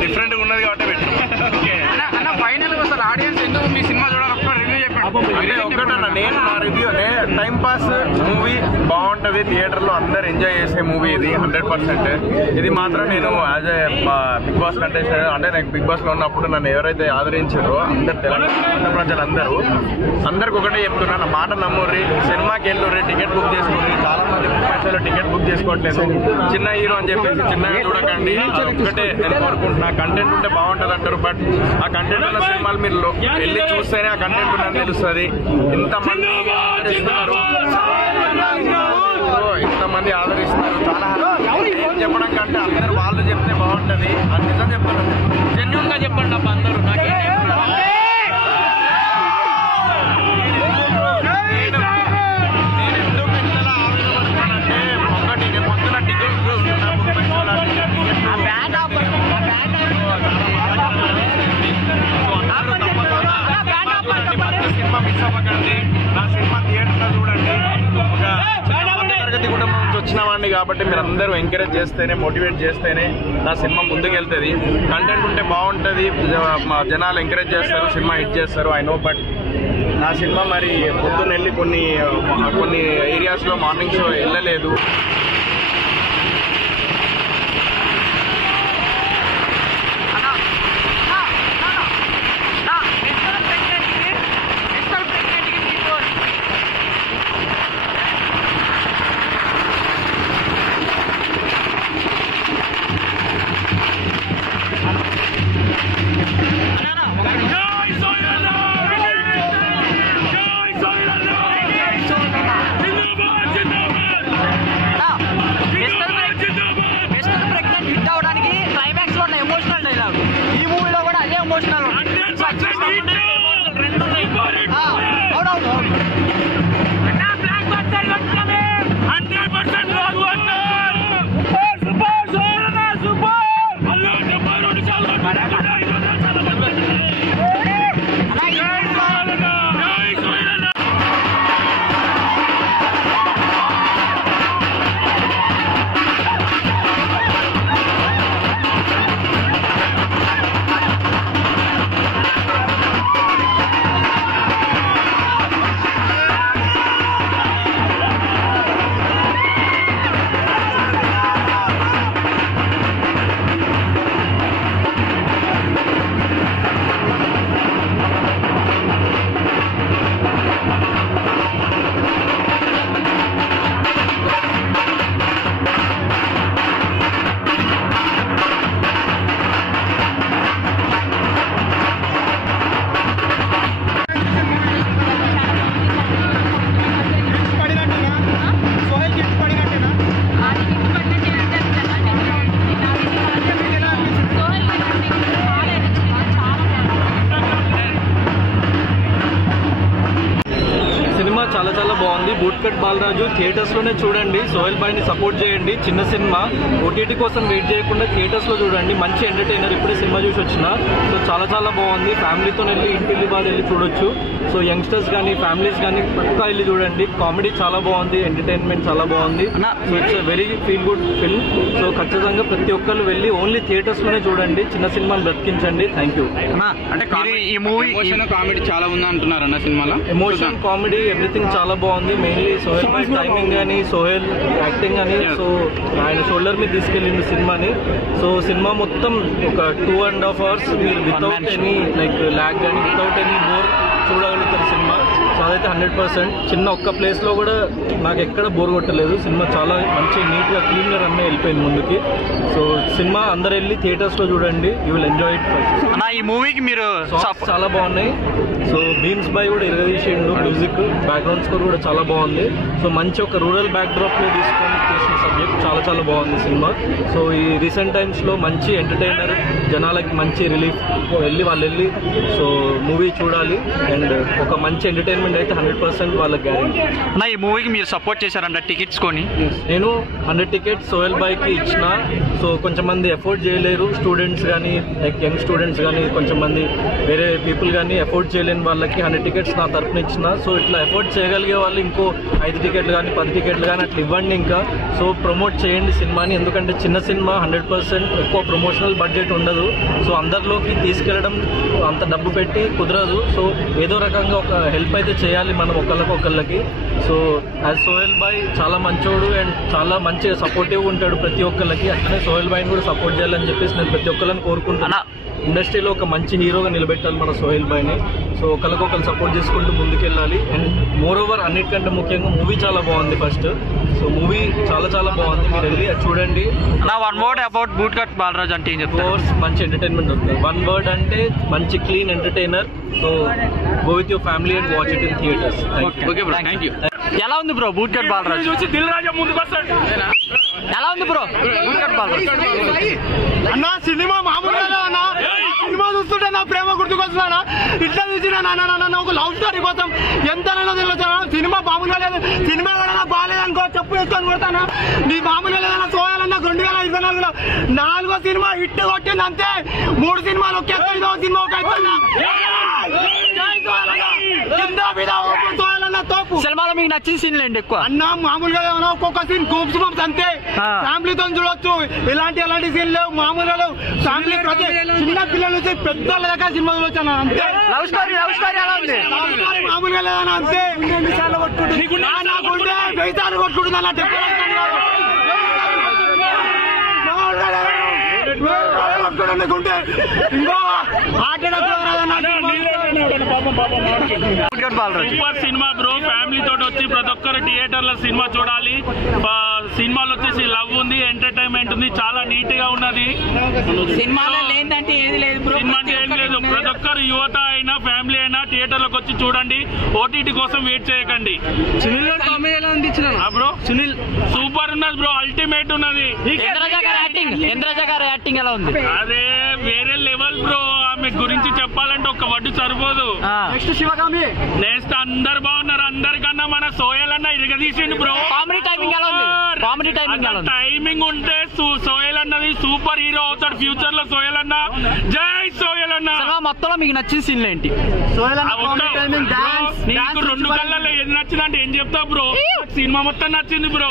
Different గా ఉన్నది కాబట్టి అన్న ఫైనల్ గా అసలు ఆడియన్స్ ఎందుకు మీ సినిమా చూడాలి ఒక్క రివ్యూ చెప్పండి. ఒకటన్నా నేను నా రివ్యూ టైం పాస్ మూవీ బాగుంటది, థియేటర్ లో అందరు ఎంజాయ్ చేసే మూవీ ఇది 100%. ఇది మాత్రం నేను as a Bigg Boss contestant అంటే నాకు బిగ్ బాస్ లో ఉన్నప్పుడు నన్ను ఎవరైతే ఆదరించారో అందరు తెలంగాణ ప్రజలందరూ అందరికి ఒకటే చెప్తున్నా, నా మాట నమ్ముర్రి, సినిమాకి వెళ్ళుర్రి, టికెట్ బుక్ చేసుకోండి. చాలా మంది పైసలు టికెట్ బుక్ చేసుకోవట్లేదు, చిన్న హీరో అని చెప్పేసి చిన్నగా చూడకండి. ఒకటే నేను కోరుకుంటున్నా, కంటెంట్ ఉంటే బాగుంటది అంటారు, బట్ ఆ కంటెంట్ ఉన్న సినిమాలు మీరు వెళ్ళి చూస్తేనే ఆ కంటెంట్ ఉన్నది తెలుస్తుంది. ఇంతమంది ఆదరిస్తున్నారు, చాలా చెప్పడం కంటే అందరూ వాళ్ళు చెప్తే బాగుంటది. అది నిజం చెప్తున్నారు, జెన్యూన్ గా చెప్పండి అబ్బా అందరూ. సినిమా మిస్ అవ్వకండి, నా సినిమా థియేటర్లో చూడండి. ఒక తరగతి కుటుంబం నుంచి వచ్చిన వాడిని కాబట్టి మీరు అందరూ ఎంకరేజ్ చేస్తేనే, మోటివేట్ చేస్తేనే నా సినిమా ముందుకెళ్తుంది. కంటెంట్ ఉంటే బాగుంటుంది, జనాలు ఎంకరేజ్ చేస్తారు, సినిమా హిట్ చేస్తారు, ఐ నో. బట్ నా సినిమా మరి పొద్దున్న వెళ్ళి కొన్ని ఏరియాస్లో మార్నింగ్ షో వెళ్ళలేదు. చాలా చాలా బాగుంది. బూట్కట్ బాలరాజు థియేటర్స్ లోనే చూడండి, సోహెల్ భాయ్ ని సపోర్ట్ చేయండి. చిన్న సినిమా, ఓటీటీ కోసం వెయిట్ చేయకుండా థియేటర్స్ లో చూడండి. మంచి ఎంటర్టైనర్, ఇప్పుడే సినిమా చూసి వచ్చిన. సో చాలా చాలా బాగుంది. ఫ్యామిలీతో వెళ్ళి ఇంటిల్లి బాగా వెళ్ళి చూడొచ్చు. సో యంగ్స్టర్స్ కానీ ఫ్యామిలీస్ కానీ పక్కా వెళ్ళి చూడండి. కామెడీ చాలా బాగుంది, ఎంటర్టైన్మెంట్ చాలా బాగుంది. So it's very feel good film. So ఖచ్చితంగా ప్రతి ఒక్కరు వెళ్ళి ఓన్లీ థియేటర్స్ లోనే చూడండి. చిన్న సినిమాని బ్రతికించండి. Thank you. అంటే ఈ మూవీ కామెడీ చాలా ఉంది అంటున్నారు అన్న సినిమాలో. ఎమోషన్, కామెడీ, ఎవ్రీథింగ్ చాలా బాగుంది. మెయిన్లీ సోహెల్ భాయ్ టైమింగ్ కానీ, సోహెల్ యాక్టింగ్ అని, సో ఆయన షోల్డర్ మీద తీసుకెళ్ళింది సినిమాని. సో సినిమా మొత్తం ఒక 2.5 hours మీరు వితౌట్ ఎనీ లైక్ ల్యాగ్ కానీ వితౌట్ ఎనీ బోర్ చూడగలుగుతారు సినిమా. సో అదైతే 100%. చిన్న ఒక్క ప్లేస్లో కూడా నాకు ఎక్కడ బోర్ కొట్టలేదు. సినిమా చాలా మంచి నీట్గా క్లీన్గా రన్ వెళ్ళిపోయింది ముందుకి. సో సినిమా అందరు వెళ్ళి థియేటర్స్లో చూడండి, యూ విల్ ఎంజాయ్ ఇట్. ఈ మూవీకి మీరు చాలా బాగున్నాయి. సో బీమ్స్ బాయ్ కూడా ఇరగదీసిండు. మ్యూజిక్, బ్యాక్గ్రౌండ్ స్కోర్ కూడా చాలా బాగుంది. సో మంచి ఒక రూరల్ బ్యాక్డ్రాప్లో తీసుకొని చేసిన సబ్జెక్ట్ చాలా చాలా బాగుంది సినిమా. సో ఈ రీసెంట్ టైమ్స్లో మంచి ఎంటర్టైనర్, జనాలకి మంచి రిలీఫ్, వాళ్ళు వెళ్ళి సో మూవీ చూడాలి. అండ్ ఒక మంచి ఎంటర్టైన్మెంట్ అయితే 100% వాళ్ళకి గ్యారెంటీ. ఈ మూవీకి మీరు సపోర్ట్ చేశారంట టికెట్స్ కొని. నేను 100 tickets సోహెల్ భాయ్కి ఇచ్చిన. సో కొంచెం మంది ఎఫోర్డ్ చేయలేరు, స్టూడెంట్స్ కానీ లైక్ యంగ్ స్టూడెంట్స్ కానీ, కొంచెం మంది వేరే పీపుల్ కానీ ఎఫోర్డ్ చేయలేని చేయలేని వాళ్ళకి 100 టికెట్స్ నా తరపున ఇచ్చిన. సో ఇట్లా ఎఫోర్డ్ చేయగలిగే వాళ్ళు ఇంకో 5 టికెట్లు కానీ 10 టికెట్లు కానీ అట్లా ఇవ్వండి ఇంకా. సో ప్రమోట్ చేయండి సినిమాని, ఎందుకంటే చిన్న సినిమా 100% ఎక్కువ ప్రమోషనల్ బడ్జెట్ ఉండదు. సో అందరిలోకి తీసుకెళ్ళడం అంత డబ్బు పెట్టి కుదరదు. సో ఏదో రకంగా ఒక హెల్ప్ అయితే చేయాలి మనం ఒకళ్ళకి. సో యాజ్ సోహెల్ బాయ్ చాలా మంచోడు అండ్ చాలా మంచిగా సపోర్టివ్గా ఉంటాడు ప్రతి ఒక్కళ్ళకి. అట్లనే సోహెల్ బాయ్ని కూడా సపోర్ట్ చేయాలని చెప్పేసి నేను ప్రతి ఒక్కళ్ళని కోరుకుంటున్నా. ఇండస్ట్రీలో ఒక మంచి హీరోగా నిలబెట్టాలి మన సోహెల్ బాయ్ని. సో ఒకరికొకరు సపోర్ట్ చేసుకుంటూ ముందుకెళ్ళాలి. అండ్ మోర్ ఓవర్ అన్నిటికంటే ముఖ్యంగా మూవీ చాలా బాగుంది ఫస్ట్. సో మూవీ చాలా చాలా బాగుంది, మీరు వెళ్ళి అది చూడండి. One word about boot cut Balaraj అంటే ఏం చెప్తారు? మంచి ఎంటర్టైన్మెంట్ ఉంటుంది. వన్ వర్డ్ అంటే మంచి clean entertainer. So go with your family and watch it in theatres. Okay bro, thank you. ఎలా ఉంది బ్రో బూట్ కట్ బాలరాజ్? చూసి దిల్ రాజా ముందుకు వస్తాడు. ఎలా ఉంది బ్రో బూట్ కట్ బాలరాజ్? అన్న సినిమా మామూలుగా అన్న, సినిమా చూస్తుంటే నా ప్రేమ గుర్తుకొస్తున్నా. ఇట్లా చూసినా నాన్న ఒక లవ్ స్టోరీ కోసం ఎంత తెలుసా. సినిమా మామూలుగా లేదు, సినిమా కూడా బాగాలేదనుకో చెప్పు వేసుకొని కొడతానా. నీ మామూలుగా లేదన్నా సోయాలన్నా 2024లో 4వ సినిమా హిట్ కొట్టింది అంతే. 3 సినిమాలు ఒకే, 5వ సినిమా ఒక సినిమాలో మీకు నచ్చిన సీన్లు ఏంటి ఎక్కువ? అన్న మామూలుగా ఒక్కొక్క సీన్ గూప్స్ బంప్స్ అంతే, ఫ్యామిలీతో చూడొచ్చు. ఇలాంటి సీన్ లేవు, మామూలుగా లేవు. ఫ్యామిలీ చిన్న పిల్లల నుంచి పెద్దల దాకా సినిమా చూడొచ్చాను అంతే. లవ్ స్టోరీ ఎలా ఉంది? మామూలుగా లేదన్నా అంతే. కొట్టుకుంటుంది 1000 సార్లు కొట్టుకుంటుంది అన్న. సూపర్ సినిమా బ్రో, ఫ్యామిలీ తోటి వచ్చి ప్రతి ఒక్కరు థియేటర్ లో సినిమా చూడాలి. సినిమాలో వచ్చేసి లవ్ ఉంది, ఎంటర్టైన్మెంట్ ఉంది, చాలా నీట్ గా ఉన్నది. సినిమాలో లేదంటే ఏది లేదు బ్రో, సినిమా అంటే ఏం లేదు. ప్రతి ఒక్కరు యువత అయినా ఫ్యామిలీ అయినా థియేటర్ లోకి వచ్చి చూడండి. ఓటీటీ కోసం వెయిట్ చేయకండి. సునీల్ కామెడీ ఎలా ఉంది బ్రో? సునీల్ సూపర్ ఉన్నది బ్రో, అల్టిమేట్ ఉన్నది. ఇంద్రజ గారి యాక్టింగ్ ఎలా ఉంది? అదే వేరే లెవెల్ బ్రో. ఆమె గురించి చెప్పాలంటే ఒక వడ్డు సరిపోదు. నెక్స్ట్ అందరు బాగున్నారు. అందరికన్నా మన సోయల్ అన్న ఇరగదీసిండు బ్రో. కామెడీ టైమింగ్ ఎలా ఉంది? టైమింగ్ ఉంటే సోయల్ అన్నది సూపర్ హీరో అవుతాడు ఫ్యూచర్ లో. సోయల్ అన్న, జై సోయల్ అన్న. మొత్తంలో మీకు నచ్చిన సీన్లు ఏంటి? నీకు 2 కళ్ళల్లో ఏది నచ్చిందంటే ఏం చెప్తావు బ్రో? సినిమా మొత్తం నచ్చింది బ్రో.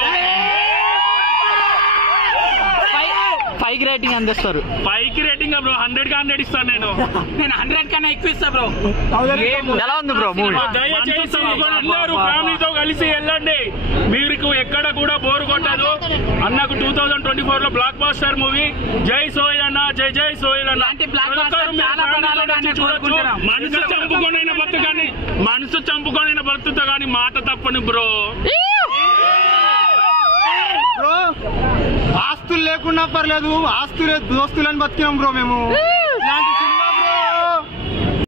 5 రేటింగ్ అందిస్తారు. 5కి రేటింగ్ బ్రో, 100కి 100 ఇస్తాను నేను 100 కన్నా ఎక్కువ ఇస్తా బ్రో. ఎలా ఉంది బ్రో మూవీ? దయచేసి అందరూ ఫ్యామిలీతో కలిసి వెళ్ళండి, మీకు ఎక్కడ కూడా బోర్ కొట్టదు. అన్నకు 2024లో బ్లాక్ బాస్టర్ మూవీ. జై సోయల్ అన్న, జై జై సోయల్ అన్న. మనసు చంపుకొనైనా బతుకుతా కానీ మాట తప్పని బ్రో. ఆస్తులు లేకున్నా పర్లేదు, ఆస్తులే దోస్తులని బతికినాం బ్రో మేము.